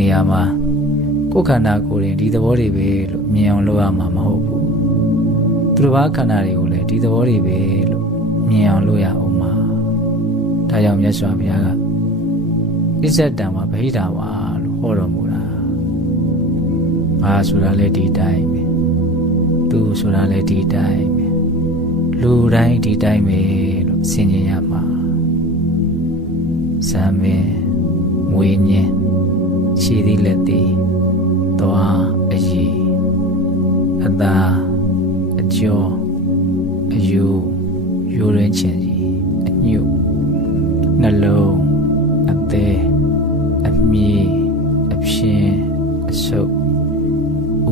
နေရာမှာကိုယ်ခန္ဓာကိုယ်ရင်ဒီသဘောတွေပဲလို့မြင်အောင်လုပ်ရမှာမဟုတ်ဘူးသူတစ်ပါးခန္ဓာတွေကိုလည်းဒီသဘောတွေပဲလို့မြင်အောင်လုပ်ရအောင်မှာဒါကြောင့်မြတ်စွာဘုရားကဣဇတ်တံမှာဗဟိတဝါလို့ဟောတော်မူတာငါဆိုတာလည်းဒီတိုင်းပဲသူဆိုတာလည်းဒီတိုင်းပဲလူတိုင်းဒီတိုင်းပဲလို့ဆင်ခြင်ရမှာဇံမင်းမွေးညင်းခြေသည်လက်သည်သွားအရည်အသာအကျော်အယူရိုးရင်းချင်စီအညုနှလုံးအသေးအမြည်အဖြင်းအဆုပ်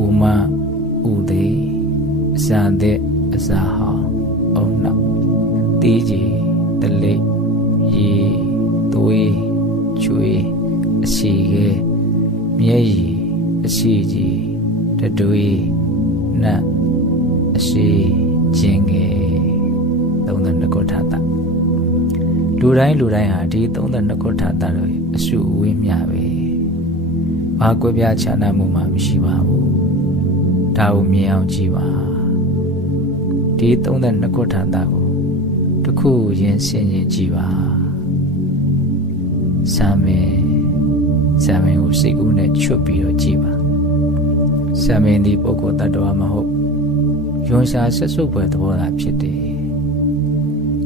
ဥမဥသေးအစာတဲ့အစာဟောင်းအုံနောက်တီးကြီးတလိပ်ရေသွေးချွေးအစီခဲမျက်ရည်အစီကြီးတတွေးနတ်အစီခြင်းငယ်32ခုထာတာလူတိုင်းဟာဒီ32ခုထာတာတို့အစုအဝေးမျှပဲဘာကွဲပြားခြားနားမှုမှမရှိပါဘူးဒါကိုမြင်အောင်ကြည့်ပါဒီ32ခုထာတာကိုတစ်ခုချင်းဆင်ခြင်ကြည့်ပါဇာမင်းကိုစိတ်ကူးနဲ့ချွတ်ပြီးတော့ကြည့်ပါဇာမင်းဒီပုဂ္ဂိုလ်တ attva မဟုတ်ယွန်ရှာဆက်စုပ်ပွဲသဘောသာဖြစ်တယ်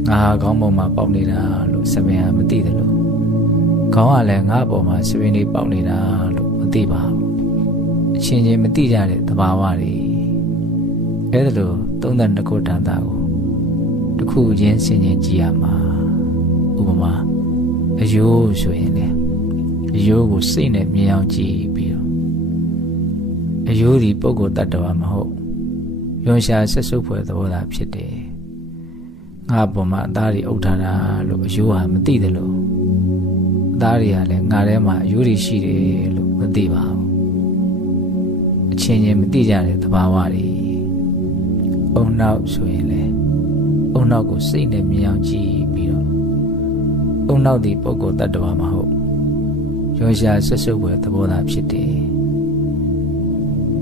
ငါဟာခေါင်းပေါ်မှာပေါက်နေတာလို့ဇာမင်းဟာမသိတယ်လို့ခေါင်းကလည်းငါ့ပေါ်မှာစပင်းလေးပေါက်နေတာလို့မသိပါဘူးအချင်းချင်းမသိကြတဲ့သဘာဝတွေအဲ့ဒါလို့32ခုထာတာကိုတစ်ခုချင်းဆင်ခြင်ကြည့်ရမှာဥပမာအယိုးဆိုရင်လေအယိုးကိုစိတ်နဲ့မြင်အောင်ကြည့်ပြီးတော့အယိုးဒီပုဂ္ဂိုလ်တ attva မဟုတ်ယွန်ရှာဆက်စုပ်ဖွယ်သဘောသာဖြစ်တယ်ငါပေါ်မှာအသားတွေအုပ်ထားတာလို့အယိုးဟာမသိတယ်လို့အသားတွေကလည်းငါထဲမှာအယိုးတွေရှိတယ်လို့မသိပါဘူးအချင်းချင်းမသိကြတဲ့သဘာဝတွေအုံနောက်ဆိုရင်လေအုံနောက်ကိုစိတ်နဲ့မြင်အောင်ကြည့်ပြီးတော့အုံနောက်ဒီပုဂ္ဂိုလ်တ attva မဟုတ်ယွန်ရှာဆက်စုပ်ဖွယ်သဘောသာဖြစ်တယ်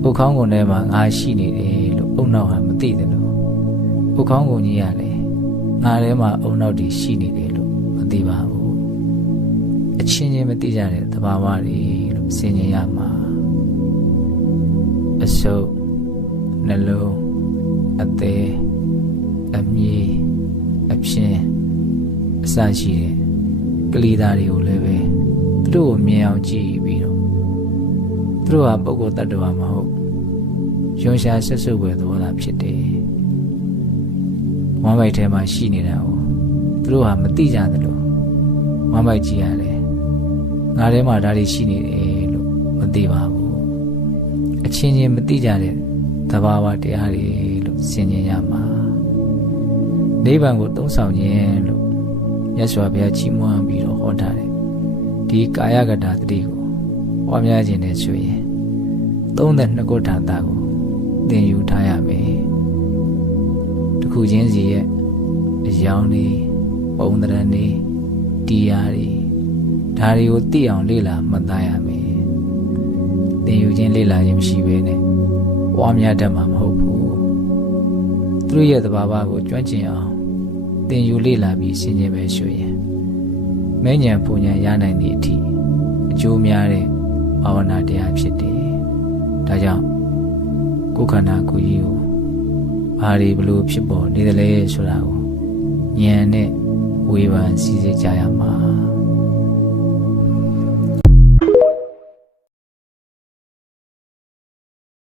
ဥခေါင်းကုန်ထဲမှာငါရှိနေတယ်လို့အုံနောက်ဟာမသိတယ်လို့ဥခေါင်းကုန်ကြီးရတယ်ငါထဲမှာအုံနောက်တွေရှိနေတယ်လို့မသိပါဘူးအချင်းချင်းမသိကြတဲ့သဘာဝတွေလို့ဆင်ခြင်ရမှာအဆုပ်နှလုံးအသေးအမြည်အဖြင်းအစရှိတဲ့ကလေးသားတွေကိုလည်းပဲသူတို့ကိုမြင်အောင်ကြည့်ပြီးတော့သူတို့ဟာပုဂ္ဂိုလ်တ attva မဟုတ်ယွန်ရှာဆက်စုပ်ွယ်သဘောသာဖြစ်တယ်ဝမ်းပိုက်ထဲမှာရှိနေတာကိုသူတို့ဟာမသိကြသလိုဝမ်းပိုက်ကြီးရတယ်ငါထဲမှာဒါတွေရှိနေတယ်လို့မသိပါဘူးအချင်းချင်းမသိကြတဲ့သဘာဝတရားတွေလို့ဆင်ခြင်ရမှာနိဗ္ဗာန်ကိုသုံးဆောင်ခြင်းလို့မြတ်စွာဘုရားကြီးမွမ်းပြီးတော့ဟောထားတယ်ဒီကာယကတာတတိကိုပွားများခြင်းနဲ့ဆိုရင်32ခုထာတာကိုသင်ယူထားရမယ်တစ်ခုချင်းစီရဲ့အယောင်တွေပုံသဏ္ဍာန်တွေတရားတွေဒါတွေကိုသိအောင်လေ့လာမှတ်သားရမယ်သင်ယူခြင်းလေ့လာခြင်းမရှိဘဲနဲ့ပွားများတတ်မှာမဟုတ်ဘူးသူတို့ရဲ့သဘာဝကိုကျွမ်းကျင်အောင်သင်ယူလေ့လာပြီးဆင်ခြင်ပဲဆိုရင်မဲ့ဉဏ်ပူဉဏ်ရနိုင်သည့်အထိအကျိုးများတဲ့ဘာဝနာတရားဖြစ်တယ်ဒါကြောင့်ကိုယ်ခန္ဓာကိုယ်ကြီးကိုဘာတွေဘလို့ဖြစ်ပေါ်နေတယ်လဲဆိုတာကိုဉာဏ်နဲ့ဝေဖန်စည်းစိမ်ကြရမှာ